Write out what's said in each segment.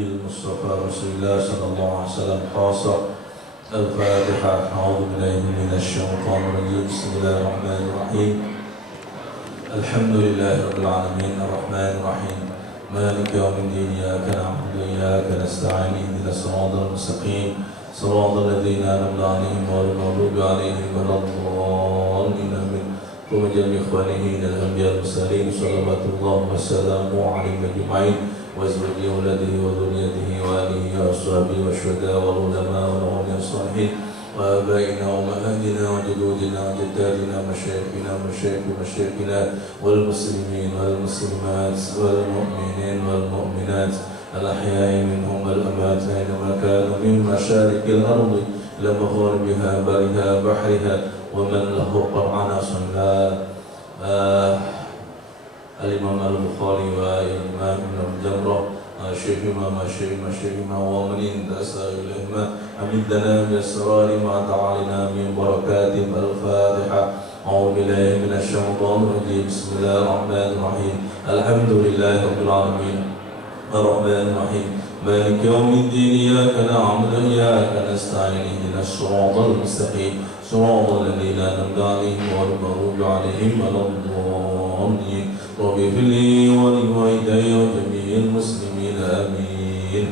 النبي المصطفى رسول الله صلى الله عليه وسلم خاصة. الفاتحة. أعوذ بالله من الشيطان الرجيم. بسم الله الرحمن الرحيم. الحمد لله رب العالمين الرحمن الرحيم مالك يوم الدين. إياك نعبد وإياك نستعين. اهدنا الصراط المستقيم صراط الذين أنعمت عليهم غير المغضوب عليهم ولا الضالين آمين. ومن إخوانه الأنبياء المرسلين صلوات الله وسلامه عليهم أجمعين وأزواجه وأولاده وذريته وآله وأصحابه والشهداء والعلماء والأولياء الصالحين وآبائنا وأمهاتنا وجدودنا وجداتنا ومشايخنا ومشايخ مشايخنا والمسلمين والمسلمات والمؤمنين والمؤمنات الأحياء منهم والأموات أينما كانوا من مشارق الأرض إلى مغاربها برها بحرها ومن له قرعنا صلى الإمام البخاري والإمام ابن الجمرة شيخهما ومن انتسى إليهما أمدنا بالأسرار ما تعالنا من بركات الفاتحة. أعوذ بالله من الشيطان الرجيم. بسم الله الرحمن الرحيم. الحمد لله رب العالمين الرحمن الرحيم مالك يوم الدين. إياك نعبد وإياك نستعين. اهدنا الصراط المستقيم صراط الذين أنعمت عليهم غير المغضوب عليهم ولا الضالين. رب اغفر لي ولوالدي وجميع المسلمين آمين.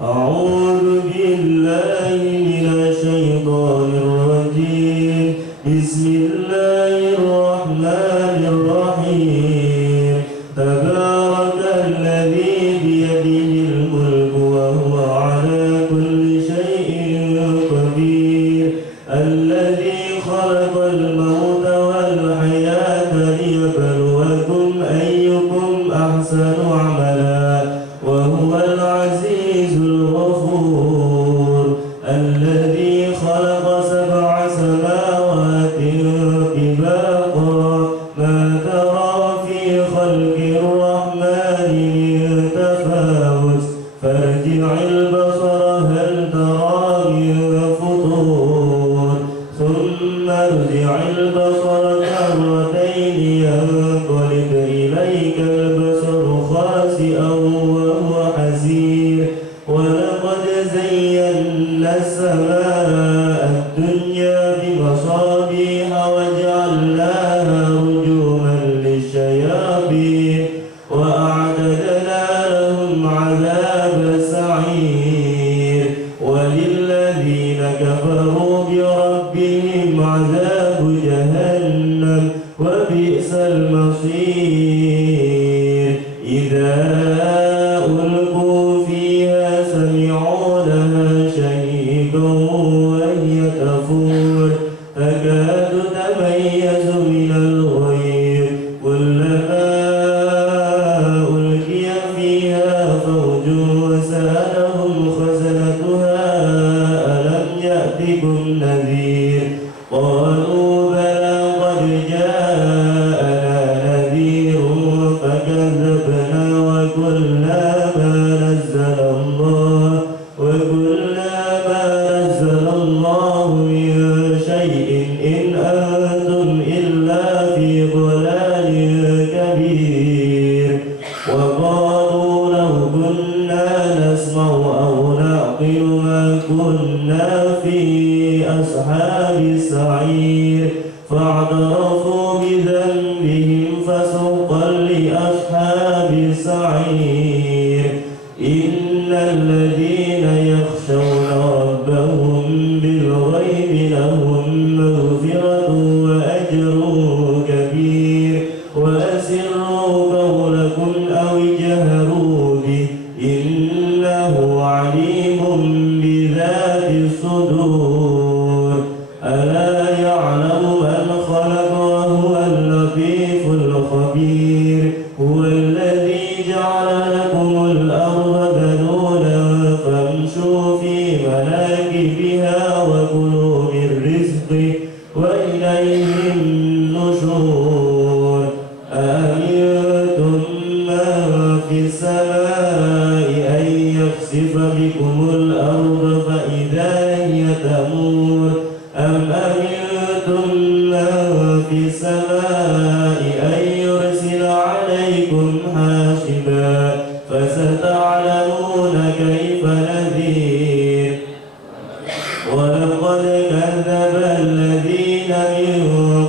أعوذ بالله من الشيطان الرجيم. بسم الله الرحمن الرحيم. تبارك الذي بيده الملك وهو على كل شيء قدير. الذي خلق الموت والحياة ليبلوكم أيكم أحسن عملا وهو العزيز الغفور. الذي خلق 7 سماوات طباقا ما ترى في خلق الرحمن من تفاوت فارجع البصر هل ترى من فطور ثم ارجع البصر كرتين ينقلب إليك البصر خاسئا وهو حسير. ولقد زينا السماء الدنيا بمصابيح وجعلناها رجوما للشياطين وأعتدنا لهم عذاب السعير. وللذين كفروا بربهم عذاب جهنم وبئس المصير. إذا ألقوا فيها سمعوا لها شهيقا وهي تفور تكاد تميز من الغيظ. كلما ألقي فيها فوج سألهم خزنتها ألم يأتكم نذير. قالوا بلى قد جاءنا نذير فكذبنا وقلنا ما نزل الله من شيء إن أنتم إلا في ضلال كبير. وقالوا لو كنا نسمع أو نعقل ما كنا في أصحاب السعير. فاعترفوا بذنبهم فسوقا لأصحاب السعير. إن الذين يخشون ربهم بالغيب لهم مغفرة وأجر كبير. وأسروا قولكم أو اجهروا به إنه عليم بذات الصدور. ألا يعلم من خلق وهو اللطيف الخبير. هو الذي جعل لكم الأرض ذلولا فامشوا في مناكبها وكلوا من رزقه وإليه النشور. أأمنتم من في السماء أن يخسف بكم الأرض فإذا هي تمور أم أمنتم من في السماء أن يرسل عليكم حاصبا فستعلمون فستعلمون كيف نذير ولقد كذب الذين من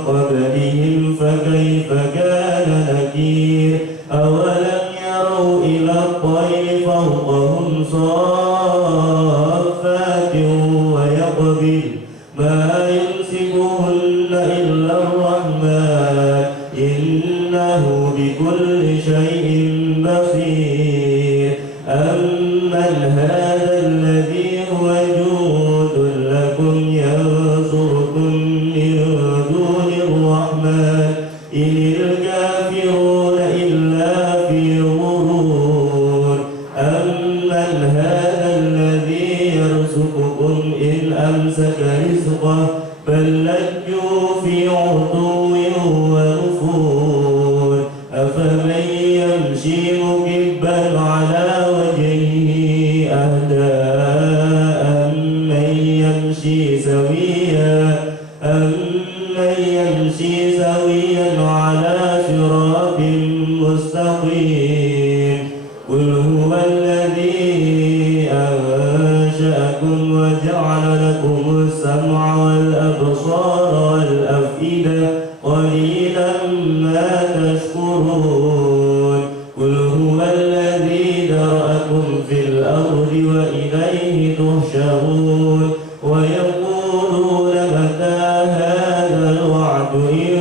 قبلهم فكيف كان نكير أولم يروا إلى الطير فوقهم صافات ويقبل ما يمسكهن إلا الرحمن إنه بكل شيء بصير أمن هذا الذي هو جند لكم ينصركم من دون الرحمن إن الكافرون إلا في غرور أمن هذا الذي يرزقكم إن أمسك رزقه بل لجوا في عتو ونفور أفمن يمشي مكبا على وجهه أهدى أمن يمشي سويا على صراط مستقيم قل هو الذي أنشأكم وجعل لكم السمع والأبصار والأفئدة قليلا ما تشكرون قل هو الذي ذرأكم في الأرض وإليه تحشرون ويقولون متى هذا الوعد إن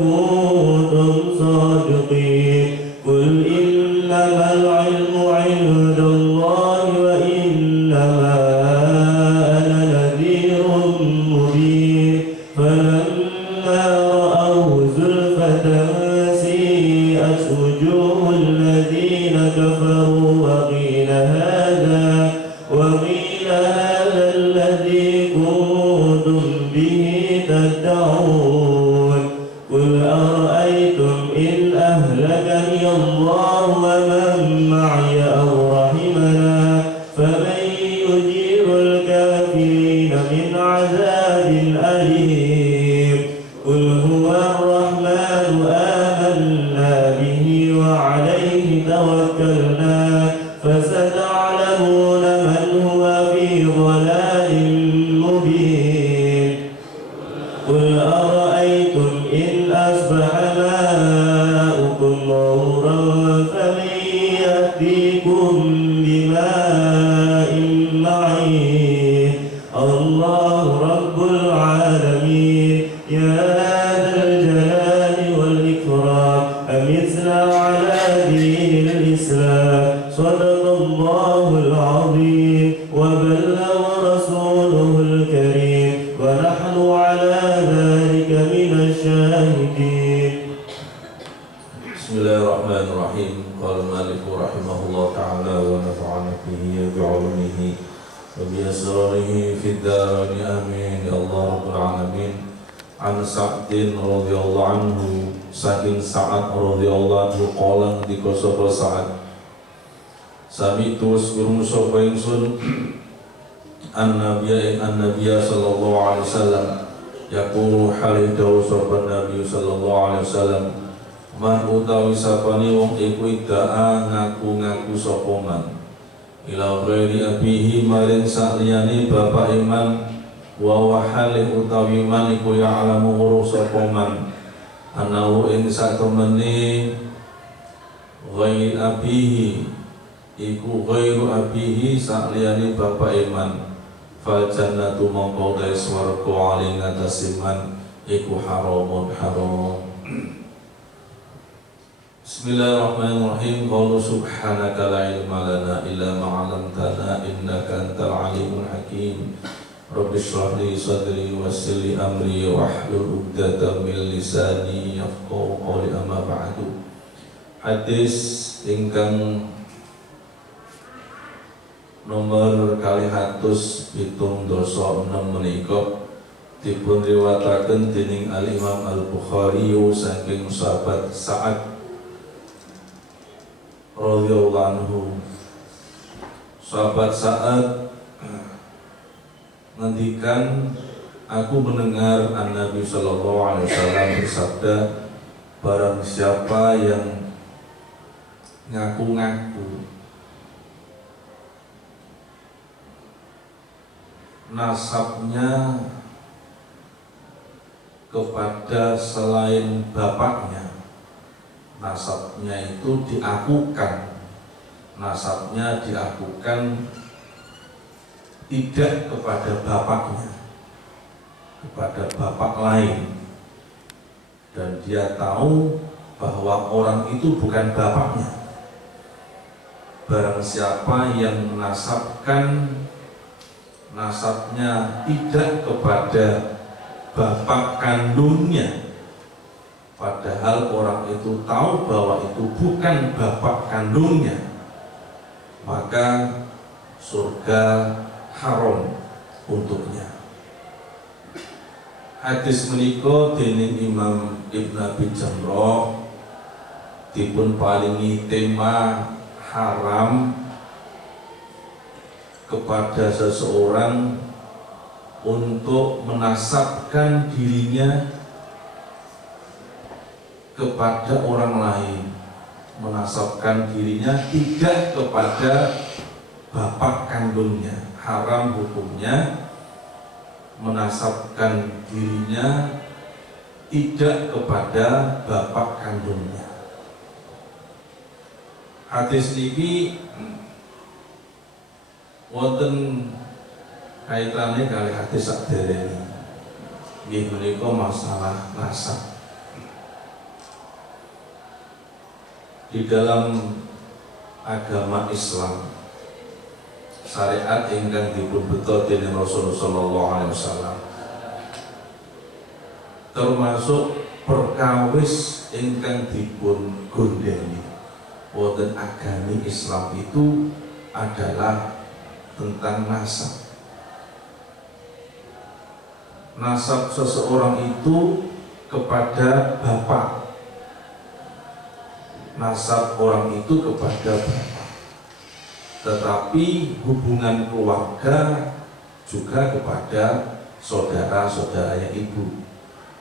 كنتم صادقين قل إنما العلم عند الله وإنما أنا نذير مبين فلما رأوه زلفة سيئت وجوه الذين كفروا وقيل هذا الذي كنتم به تدعون قل أرأيتم إن أهلكني الله ومن معي أو رحمنا فمن يجير الكافرين من عذاب أليم قل هو الرحمن آمنا به وعليه توكلنا فستعلمون من هو في ضلال مبين قل أرأيتم إن أصبح ماؤكم غورا فمن يأتيكم بماء معين الله رب العالمين يا ذا الجلال والإكرام أمتنا على دين الإسلام صدق الله العظيم وبلغ رسوله الكريم ونحن على ذلك من الشاهدين. Bismillahirrahmanirrahim. Qala al-mu'allif rahimahullah ta'ala wa nafa'ana bihi wa bi'ulumihi wa bi asrarihi fid darain amin ya Allah rabbal alamin. An Sa'din radhiyallahu anhu saking Sa'ad radhiyallahu anhu qala ndika sapa Sa'ad sami tuwus guru sapa ingsun an-nabiyya sallallahu alaihi wasallam yaqulu halidaw sapa nabi sallallahu alaihi wasallam man utawi sapane wong iku idaa ngaku-ngaku sapa man ila ghairi abihi maring saliyane bapak iman wa wahale utawi man iku ya'lamu guru sapa man anahu ing satemene ghairi abihi iku ghairu abihi saliyane bapak iman fal jannatu mongko ta swarga ali ngatasi man iku haramun haram. Bismillahirrahmanirrahim. Qala subhanaka la ilma lana illa ma 'allamtana innaka antal alimul hakim. Rabbi shrah li sadri wa yassir li amri wahlul 'uqdatam min lisani yafqahu qawli amma ba'du. Hadis ingkang nomor 276 menika dipun riwayataken dening Al Imam Al Bukhari saking sahabat Sa'ad radhiyallahu anhu. Sahabat Sa'ad ngendikan, aku mendengar An-Nabi sallallahu alaihi wasallam bersabda, barang siapa yang ngaku-ngaku nasabnya kepada selain bapaknya, nasabnya itu diakukan, nasabnya diakukan tidak kepada bapaknya, kepada bapak lain, dan dia tahu bahwa orang itu bukan bapaknya. Barang siapa yang menasabkan nasabnya tidak kepada bapak kandungnya, padahal orang itu tahu bahwa itu bukan bapak kandungnya, maka surga haram untuknya. Hadis menika dening Imam Ibn Abi Jamrah dipun paringi tema haram kepada seseorang untuk menasabkan dirinya kepada orang lain, menasabkan dirinya tidak kepada bapak kandungnya. Haram hukumnya menasabkan dirinya tidak kepada bapak kandungnya. Hadis niki wonten kaitannya kali hadis saderenge. Nggih menika masalah nasab. Di dalam agama Islam, syariat ingkang dipun beto dening Rasulullah sallallahu alaihi wasallam, termasuk perkawis ingkang dipun gondheni wonten agami Islam itu adalah tentang nasab. Nasab seseorang itu kepada bapak, nasab orang itu kepada bapak, tetapi hubungan keluarga juga kepada saudara-saudaranya ibu.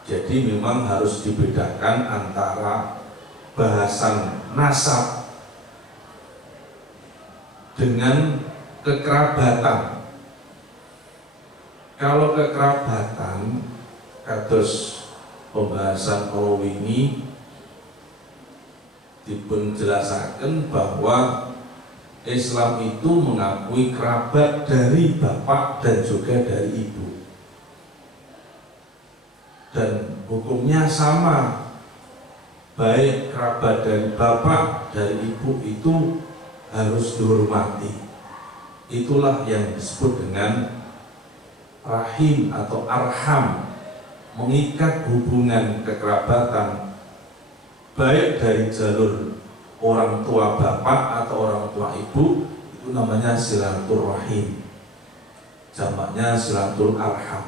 Jadi memang harus dibedakan antara bahasan nasab dengan kekerabatan. Kalau kekerabatan kados pembahasan kalau ini dipun jelasaken bahwa Islam itu mengakui kerabat dari bapak dan juga dari ibu, dan hukumnya sama, baik kerabat dari bapak dari ibu itu harus dihormati. Itulah yang disebut dengan rahim atau arham, mengikat hubungan kekerabatan baik dari jalur orang tua bapak atau orang tua ibu, itu namanya silaturahim, jamaknya silatul arham.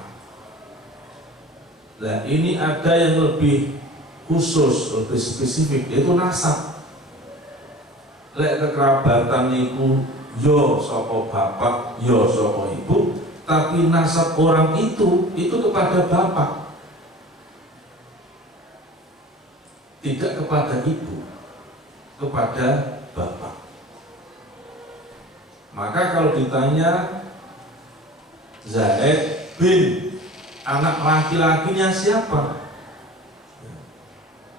Nah ini ada yang lebih khusus, lebih spesifik, yaitu nasab. Lek kekerabatan itu yo saka bapak, yo saka ibu, tapi nasab orang itu kepada bapak, tidak kepada ibu, kepada bapak. Maka kalau ditanya Zaid bin, anak laki-lakinya siapa?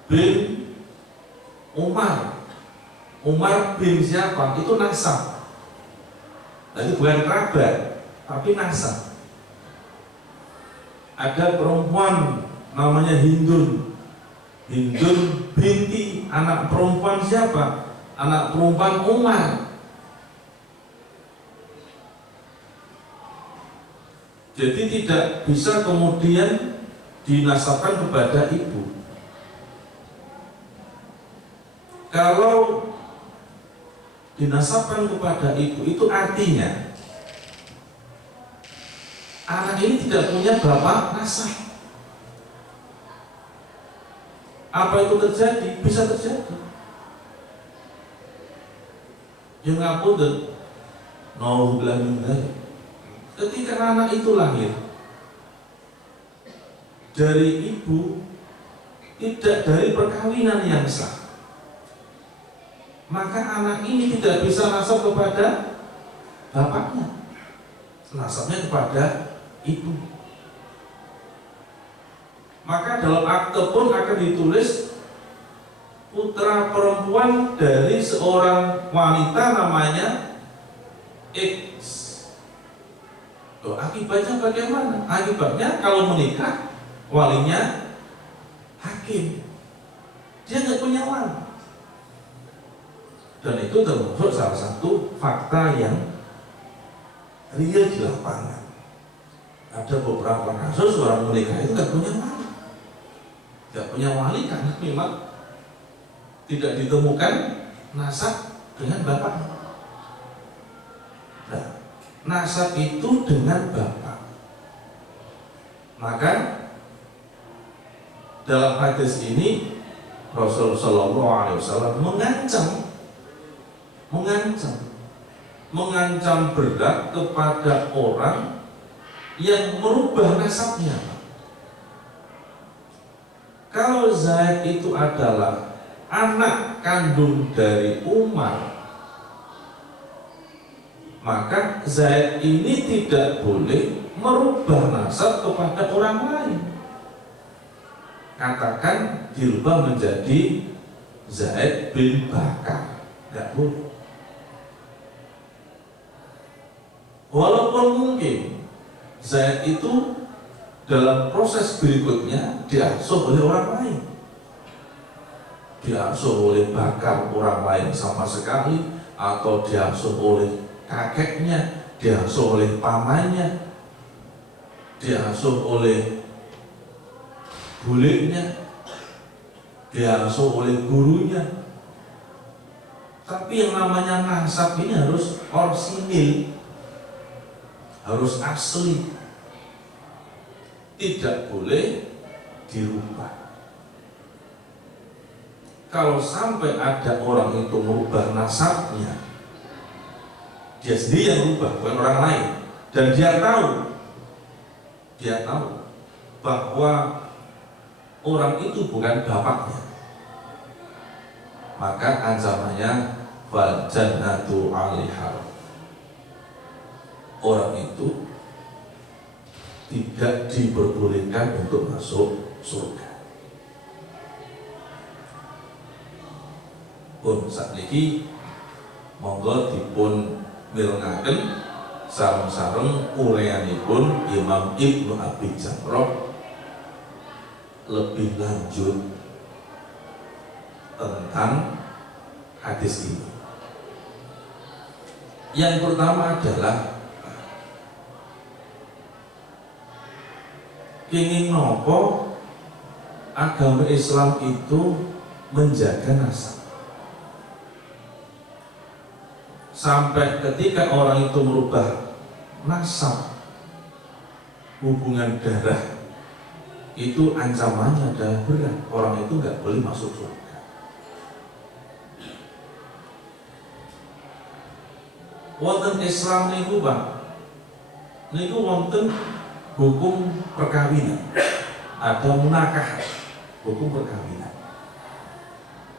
Bin Umar. Umar bin siapa? Itu nasab. Jadi bukan kerabat, tapi nasab. Ada perempuan namanya Hindun. Hindun binti, anak perempuan siapa? Anak perempuan Umar. Jadi tidak bisa kemudian dinasabkan kepada ibu. Kalau dinasabkan kepada ibu, itu artinya anak ini tidak punya bapak nasab. Apa itu terjadi? Bisa terjadi. Yang ngapunten, naudzubillah min dzalik. Ketika anak itu lahir dari ibu, tidak dari perkawinan yang sah, maka anak ini tidak bisa nasab kepada bapaknya. nasabnya kepada ibu. Maka dalam akte pun akan ditulis putra perempuan dari seorang wanita namanya X. Loh, akibatnya bagaimana? Akibatnya kalau menikah walinya hakim, dia nggak punya wali. Dan itu termasuk salah satu fakta yang real di lapangan. Ada beberapa kasus orang menikah itu nggak punya wali, karena memang tidak ditemukan nasab dengan bapaknya. Nah, nasab itu dengan bapak. Maka dalam hadis ini Rasulullah SAW mengancam berat kepada orang yang merubah nasabnya. Kalau Zaid itu adalah anak kandung dari Umar, maka Zaid ini tidak boleh merubah nasab kepada orang lain. Katakan dirubah menjadi Zaid bin Bakar, tidak boleh. Walaupun mungkin Zaid itu dalam proses berikutnya diasuh oleh orang lain, diasuh oleh Bakar orang lain sama sekali, atau diasuh oleh kakeknya, diasuh oleh pamannya, diasuh oleh buliknya, diasuh oleh gurunya. Tapi yang namanya nasab ini harus orsinil, harus asli, tidak boleh dirubah. Kalau sampai ada orang itu merubah nasabnya, dia sendiri yang merubah, bukan orang lain, dan dia tahu bahwa orang itu bukan bapaknya, maka ancamannya fal jannatu 'alaiha. Orang itu tidak diperbolehkan untuk masuk surga. Pun sakniki monggo dipun mirengaken sareng-sareng ureanipun Imam Ibnu Abi Jamrah lebih lanjut tentang hadis ini. Yang pertama adalah ingin nopo agama Islam itu menjaga nasab. Sampai ketika orang itu merubah nasab, hubungan darah, itu ancamannya adalah berat. Orang itu nggak boleh masuk surga. Wonten Islam niku Bang, niku wonten hukum perkawinan, ada munakah, hukum perkawinan,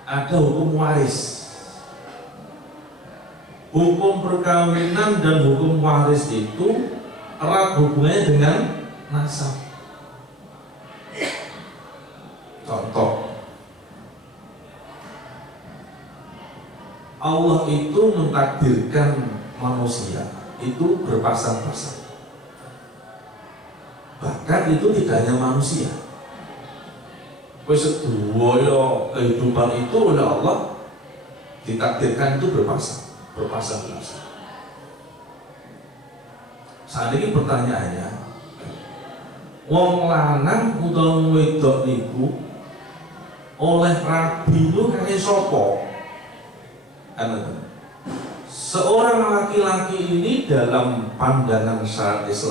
ada hukum waris. Hukum perkawinan dan hukum waris itu erat hubungannya dengan nasab. Contoh, Allah itu mentakdirkan manusia itu berpasang-pasang. Bahkan itu tidak hanya manusia. Kedua kehidupan itu oleh Allah ditakdirkan itu berpasang-pasang. Saat ini pertanyaannya, wong lanang utawa wedok niku oleh rabi itu kaya sapa? Seorang laki-laki ini dalam pandangan syariat Islam